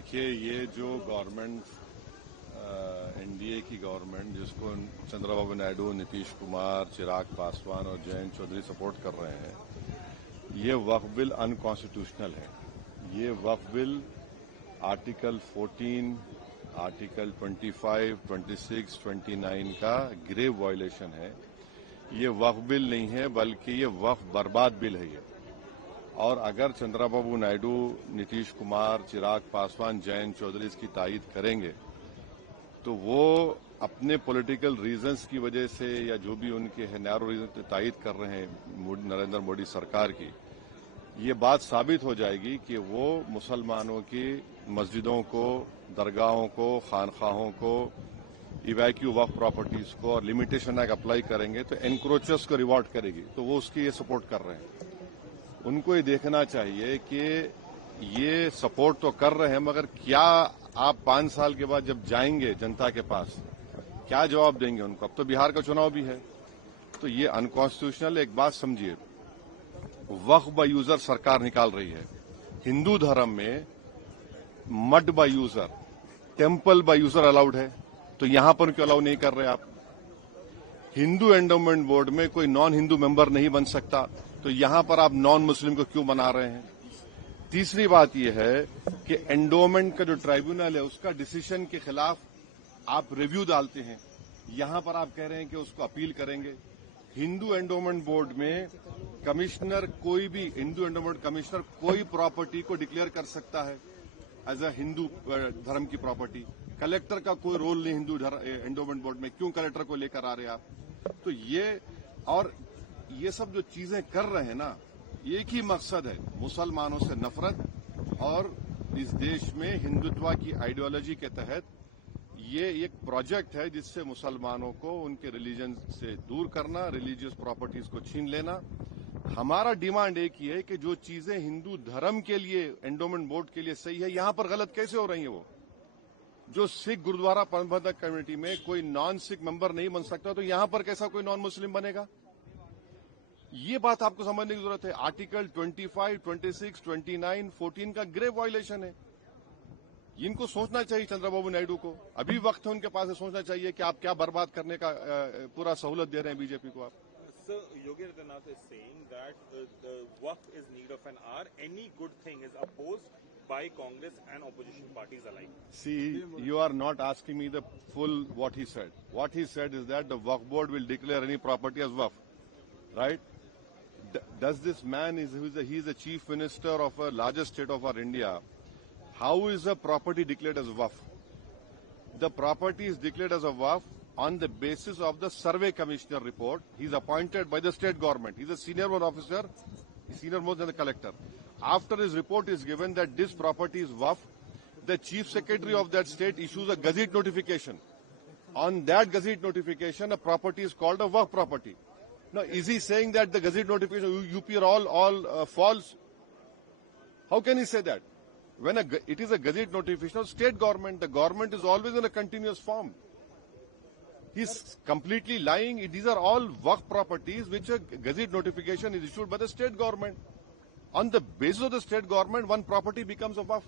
देखिए, ये जो गवर्नमेंट एनडीए की गवर्नमेंट जिसको चंद्रबाबू नायडू, नीतीश कुमार, चिराग पासवान और जयंत चौधरी सपोर्ट कर रहे हैं, ये वक्फ बिल अनकॉन्स्टिट्यूशनल है। ये वक्फ बिल आर्टिकल 14, आर्टिकल 25, 26, 29 का ग्रेव वायलेशन है। ये वक्फ बिल नहीं है, बल्कि ये वक्फ बर्बाद बिल है ये। और अगर चंद्रबाबू नायडू, नीतीश कुमार, चिराग पासवान, जयंत चौधरी इसकी तायीद करेंगे तो वो अपने पॉलिटिकल रीजंस की वजह से या जो भी उनके है नैरो रीजन तायीद कर रहे हैं नरेंद्र मोदी सरकार की, ये बात साबित हो जाएगी कि वो मुसलमानों की मस्जिदों को, दरगाहों को, खानखाहों को, इवैक्यू वक्फ प्रॉपर्टीज को और लिमिटेशन एक्ट अप्लाई करेंगे तो एनक्रोचर्स को रिवॉर्ड करेगी। तो वो उसकी ये सपोर्ट कर रहे हैं। उनको ये देखना चाहिए कि ये सपोर्ट तो कर रहे हैं, मगर क्या आप 5 साल के बाद जब जाएंगे जनता के पास, क्या जवाब देंगे उनको? अब तो बिहार का चुनाव भी है। तो ये अनकॉन्स्टिट्यूशनल। एक बात समझिए, वक्फ बाय यूजर सरकार निकाल रही है। हिंदू धर्म में mud by user, temple by user allowed है, तो यहां पर क्यों अलाउ नहीं कर रहे आप? हिंदू एंडोमेंट बोर्ड में कोई नॉन हिंदू मेंबर नहीं बन सकता, तो यहां पर आप नॉन मुस्लिम को क्यों बना रहे हैं? तीसरी बात यह है कि एंडोमेंट का जो ट्राइब्यूनल है उसका डिसीजन के खिलाफ आप रिव्यू डालते हैं, यहां पर आप कह रहे हैं कि उसको अपील करेंगे। हिंदू एंडोमेंट बोर्ड में कमिश्नर, कोई भी हिंदू एंडोमेंट कमिश्नर कोई प्रॉपर्टी को डिक्लेयर कर सकता है एज अ हिंदू धर्म की प्रॉपर्टी। कलेक्टर का कोई रोल नहीं हिंदू एंडोमेंट बोर्ड में, क्यों कलेक्टर को लेकर आ रहे हैं आप? तो ये सब जो चीजें कर रहे हैं ना, एक ही मकसद है, मुसलमानों से नफरत और इस देश में हिंदुत्व की आइडियोलॉजी के तहत ये एक प्रोजेक्ट है जिससे मुसलमानों को उनके रिलीजन से दूर करना, रिलीजियस प्रॉपर्टीज को छीन लेना। हमारा डिमांड एक ही है कि जो चीजें हिंदू धर्म के लिए, एंडोमेंट बोर्ड के लिए सही है, यहां पर गलत कैसे हो रही है? वो जो सिख गुरुद्वारा प्रबंधक कमेटी में कोई नॉन सिख मेंबर नहीं बन सकता, तो यहां पर कैसा कोई नॉन मुस्लिम बनेगा? ये बात आपको समझने की जरूरत है। आर्टिकल 25, 26, 29, 14 का ग्रेव वायलेशन है। इनको सोचना चाहिए चंद्रबाबू नायडू को। अभी वक्त है उनके पास है, सोचना चाहिए कि आप क्या बर्बाद करने का पूरा सहूलत दे रहे हैं बीजेपी को आप। Sir, Yogi Adityanath is saying that the Waqf is need of an hour. Any good thing is opposed by Congress and opposition parties alike. See, you are not asking me the full what he said. What he said is that the Waqf board will declare any property as Waqf, right? Does this man he is the chief minister of a largest state of our India? How is a property declared as Waqf? The property is declared as a Waqf on the basis of the survey commissioner report. He is appointed by the state government. He is a senior officer, senior more than the collector. After his report is given that this property is Waqf, the chief secretary of that state issues a gazette notification. On that gazette notification, a property is called a Waqf property. Now, is he saying that the gazette notification UP are all false? How can he say that? When it is a gazette notification of state government, the government is always in a continuous form. He's completely lying. These are all Waqf properties which a gazette notification is issued by the state government. On the basis of the state government, one property becomes a Waqf.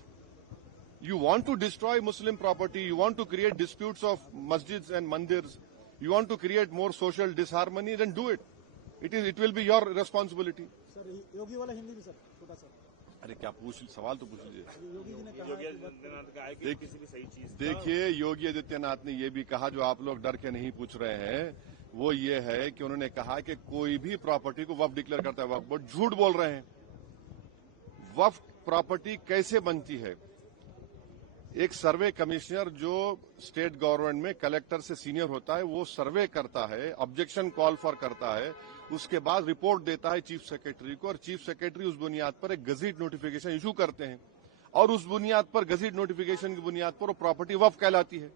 You want to destroy Muslim property, you want to create disputes of masjids and mandirs, you want to create more social disharmony, then do it. It will be your responsibility. Sir Yogi वाला हिंदी भी sir छोटा सा। अरे क्या पूछ, सवाल तो पूछ लीजिए। योगी जी ने कहा योगी आदित्यनाथ का है कि किसी भी सही चीज का देखिए, योगी आदित्यनाथ ने ये भी कहा, जो आप लोग डर के नहीं पूछ रहे हैं, वो ये है कि उन्होंने कहा कि कोई भी प्रॉपर्टी को वक्फ डिक्लेयर करता है वक्फ बोर्ड। झूठ बोल रहे हैं। वक्फ प्रॉपर्टी कैसे बनती है? एक सर्वे कमिश्नर जो स्टेट गवर्नमेंट में कलेक्टर से सीनियर होता है, वो सर्वे करता है, ऑब्जेक्शन कॉल फॉर करता है, उसके बाद रिपोर्ट देता है चीफ सेक्रेटरी को, और चीफ सेक्रेटरी उस बुनियाद पर एक गजट नोटिफिकेशन इशू करते हैं, और उस बुनियाद पर, गजट नोटिफिकेशन की बुनियाद पर वो प्रॉपर्टी वक्फ कहलाती है।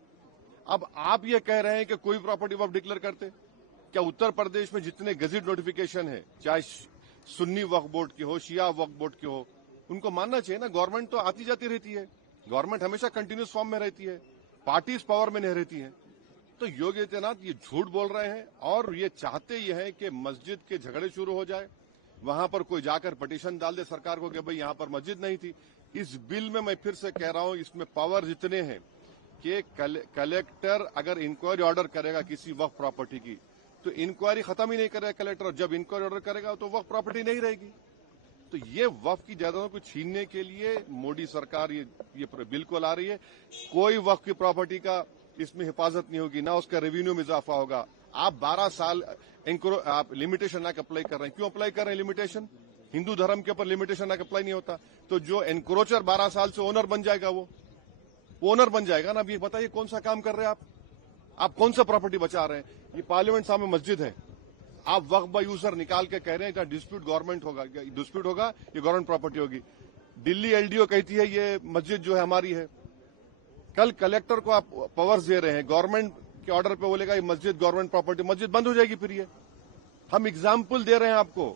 अब आप ये कह रहे हैं कि कोई प्रॉपर्टी वक्फ डिक्लेयर करते? क्या उत्तर प्रदेश में जितने गजट नोटिफिकेशन है, चाहे सुन्नी वक्फ बोर्ड के हो, शिया वक्फ बोर्ड के हो, उनको मानना चाहिए ना। गवर्नमेंट तो आती जाती रहती है, गवर्नमेंट हमेशा कंटिन्यूस फॉर्म में रहती है, पार्टीज पावर में नहीं रहती हैं। तो योगी आदित्यनाथ ये झूठ बोल रहे हैं, और ये चाहते ये हैं कि मस्जिद के झगड़े शुरू हो जाए, वहां पर कोई जाकर पिटीशन डाल दे सरकार को कि भाई यहां पर मस्जिद नहीं थी। इस बिल में मैं फिर से कह रहा हूं, इसमें पावर जितने हैं कि कलेक्टर अगर इंक्वायरी ऑर्डर करेगा किसी वक्फ प्रॉपर्टी की तो इंक्वायरी खत्म ही नहीं करेगा कलेक्टर, जब इंक्वायरी ऑर्डर करेगा तो वक्फ प्रॉपर्टी नहीं रहेगी। तो ये वक्फ की जायदादों को छीनने के लिए मोदी सरकार ये बिल को ला रही है। कोई वक्फ की प्रॉपर्टी का इसमें हिफाजत नहीं होगी, ना उसका रेवेन्यू में इजाफा होगा। आप 12 साल आप लिमिटेशन ना अप्लाई कर रहे हैं, क्यों अप्लाई कर रहे हैं लिमिटेशन? हिंदू धर्म के ऊपर लिमिटेशन अप्लाई नहीं होता, तो जो एनक्रोचर 12 साल से ओनर बन जाएगा वो ओनर बन जाएगा ना। अब ये बताइए कौन सा काम कर रहे हैं आप कौन सा प्रॉपर्टी बचा रहे हैं? ये पार्लियामेंट सामने मस्जिद है, आप वक्फ बाय यूजर निकाल के कह रहे हैं जहां डिस्प्यूट गवर्नमेंट होगा, डिस्प्यूट होगा ये गवर्नमेंट प्रॉपर्टी होगी। दिल्ली एलडीओ कहती है ये मस्जिद जो है हमारी है। कल कलेक्टर को आप पावर्स दे रहे हैं, गवर्नमेंट के ऑर्डर पे बोलेगा ये मस्जिद गवर्नमेंट प्रॉपर्टी, मस्जिद बंद हो जाएगी। फिर ये हम एग्जाम्पल दे रहे हैं आपको।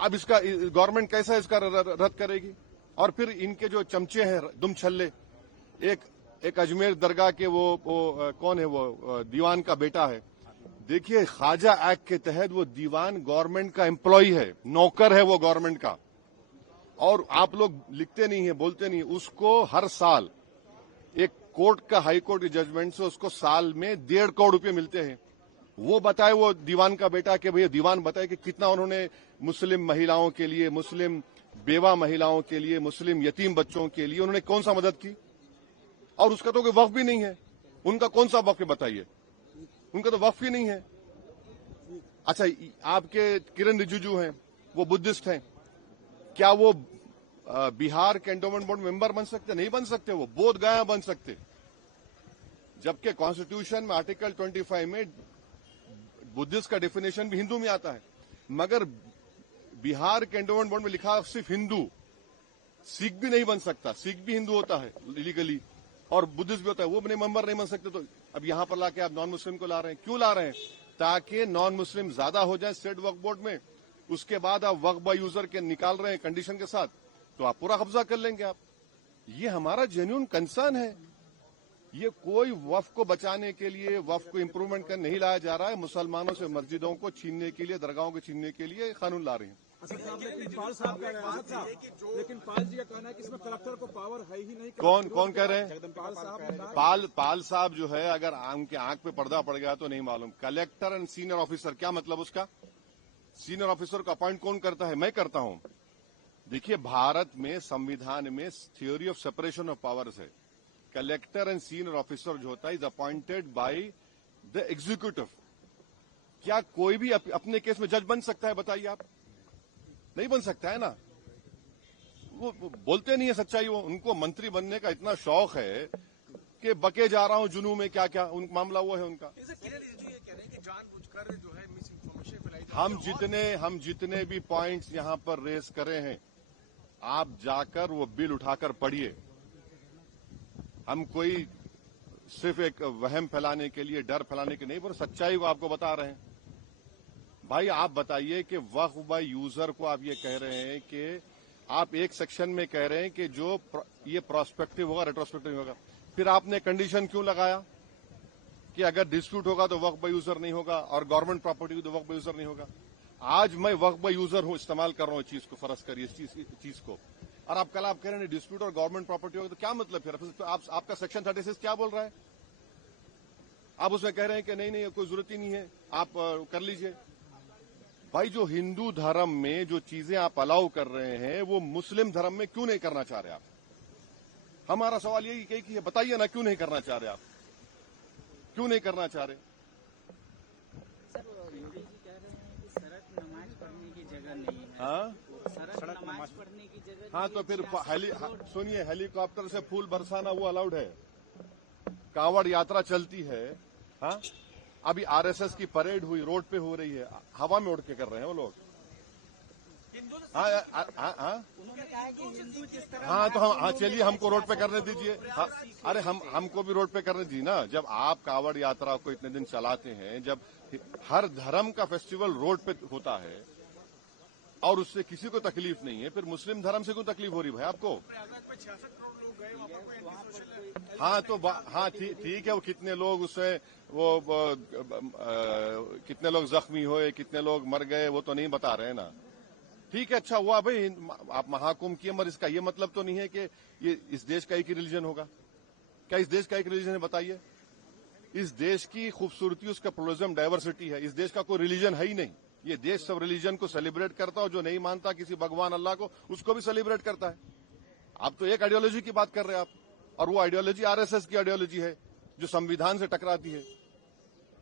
अब इसका गवर्नमेंट कैसा इसका रद्द करेगी? और फिर इनके जो चमचे हैं दुम छल्ले, एक अजमेर दरगाह के वो कौन है, वो दीवान का बेटा है। देखिए ख्वाजा एक्ट के तहत वो दीवान गवर्नमेंट का एम्प्लॉय है, नौकर है वो गवर्नमेंट का, और आप लोग लिखते नहीं है, बोलते नहीं। उसको हर साल एक कोर्ट का, हाई कोर्ट के जजमेंट से उसको साल में 1.5 करोड़ रुपए मिलते हैं। वो बताए, वो दीवान का बेटा कि भैया दीवान बताए कि कितना उन्होंने मुस्लिम महिलाओं के लिए, मुस्लिम बेवा महिलाओं के लिए, मुस्लिम यतीम बच्चों के लिए उन्होंने कौन सा मदद की। और उसका तो कोई वक्फ भी नहीं है। उनका कौन सा वक्फ है बताइए? उनका तो वक्फ ही नहीं है। अच्छा, आपके किरण रिजिजू हैं, वो बुद्धिस्ट हैं, क्या वो बिहार के एंडोमेंट बोर्ड मेंबर बन सकते? नहीं बन सकते। वो बोध गया बन सकते, जबकि कॉन्स्टिट्यूशन में आर्टिकल 25 में बुद्धिस्ट का डेफिनेशन भी हिंदू में आता है, मगर बिहार के एंडोमेंट बोर्ड में लिखा सिर्फ हिंदू। सिख भी नहीं बन सकता, सिख भी हिंदू होता है लीगली, और बुद्धिस्ट भी होता है, वो अपने मेंबर नहीं बन सकते। तो अब यहां पर लाके आप नॉन मुस्लिम को ला रहे हैं, क्यों ला रहे हैं? ताकि नॉन मुस्लिम ज्यादा हो जाए स्टेट वक्फ बोर्ड में। उसके बाद आप वक्फ बाय यूजर के निकाल रहे हैं कंडीशन के साथ, तो आप पूरा कब्जा कर लेंगे आप। ये हमारा जेन्युइन कंसर्न है। ये कोई वक्फ को बचाने के लिए, वक्फ को इम्प्रूवमेंट कर नहीं लाया जा रहा है। मुसलमानों से मस्जिदों को छीनने के लिए, दरगाहों को छीनने के लिए कानून ला रहे हैं। लेकिन पाल साहब का लेकिन पाल जी का कहना है कि इसमें कलेक्टर को पावर है ही नहीं। कौन कह रहे हैं? पाल साहब जो है, अगर उनके आंख पे पर्दा पड़ गया तो नहीं मालूम। कलेक्टर एंड सीनियर ऑफिसर, क्या मतलब उसका? सीनियर ऑफिसर को अपॉइंट कौन करता है? मैं करता हूं। देखिए, भारत में संविधान में theory of separation of powers है। कलेक्टर एंड सीनियर ऑफिसर जो होता है is appointed by the executive. क्या कोई भी अपने केस में जज बन सकता है? बताइए आप। नहीं बन सकता है ना। वो बोलते नहीं है सच्चाई। वो उनको मंत्री बनने का इतना शौक है कि बके जा रहा हूं जुनू में, क्या क्या मामला वो है उनका। हम जितने भी पॉइंट्स यहां पर रेस करे हैं, आप जाकर वो बिल उठाकर पढ़िए। हम कोई सिर्फ एक वहम फैलाने के लिए, डर फैलाने के नहीं, पर सच्चाई को आपको बता रहे हैं। भाई आप बताइए कि वक्फ बाय यूजर को आप ये कह रहे हैं कि आप एक सेक्शन में कह रहे हैं कि जो ये प्रोस्पेक्टिव होगा, रेट्रोस्पेक्टिव होगा। फिर आपने कंडीशन क्यों लगाया कि अगर डिस्प्यूट होगा तो वक्फ बाय यूजर नहीं होगा, और गवर्नमेंट प्रॉपर्टी तो वक्फ बाय यूजर नहीं होगा? आज मैं वक्फ बाय यूजर हूं, इस्तेमाल कर रहा हूं चीज को, फर्ज करिए इस चीज को, और आप कल आप कह रहे हैं डिस्प्यूट और गवर्नमेंट प्रॉपर्टी होगा, तो क्या मतलब? फिर आपका सेक्शन 36 क्या बोल रहा है? आप उसमें कह रहे हैं कि नहीं कोई जरूरत ही नहीं है, आप कर लीजिए। भाई, जो हिंदू धर्म में जो चीजें आप अलाउ कर रहे हैं, वो मुस्लिम धर्म में क्यों नहीं करना चाह रहे आप? हमारा सवाल यही है, बताइए ना, क्यों नहीं करना चाह रहे आप? क्यों नहीं करना चाह रहे? सर, योगी जी कह रहे हैं कि सड़क नमाज पढ़ने की जगह नहीं है। हाँ, सड़क नमाज पढ़ने की जगह। हाँ, तो फिर सुनिए, हेलीकॉप्टर से फूल बरसाना वो अलाउड है। कांवड़ यात्रा चलती है। हाँ, अभी आरएसएस की परेड हुई, रोड पे हो रही है, हवा में उड़ के कर रहे हैं वो लोग। हाँ, उन्होंने कहा कि हिंदू जिस तरह। हाँ, तो हम चलिए, हमको रोड पे करने दीजिए। हाँ, अरे हमको भी रोड पे करने दीजिए ना। जब आप कांवड़ यात्रा को इतने दिन चलाते हैं, जब हर धर्म का फेस्टिवल रोड पे होता है और उससे किसी को तकलीफ नहीं है, फिर मुस्लिम धर्म से क्यों तकलीफ हो रही भाई आपको? हाँ, तो हाँ ठीक है, वो कितने लोग उससे कितने लोग जख्मी हुए, कितने लोग मर गए, वो तो नहीं बता रहे हैं ना। ٹھیک ہے، اچھا ہوا بھائی آپ مہاکمبھ کیے، مگر اس کا یہ مطلب تو نہیں ہے کہ یہ اس دیش کا ایک ہی ریلیجن ہوگا. کیا اس دیش کا ایک ریلیجن ہے؟ بتائیے. اس دیش کی خوبصورتی اس کا پلورلزم ڈائیورسٹی ہے. اس دیش کا کوئی ریلیجن ہے ہی نہیں. یہ دیش سب ریلیجن کو سیلیبریٹ کرتا ہے، اور جو نہیں مانتا کسی بھگوان اللہ کو اس کو بھی سیلیبریٹ کرتا ہے. آپ تو ایک آئیڈیالوجی کی بات کر رہے ہیں آپ، اور وہ آئیڈیالوجی RSS کی آئیڈیالوجی ہے جو سمویدھان سے ٹکراتی ہے.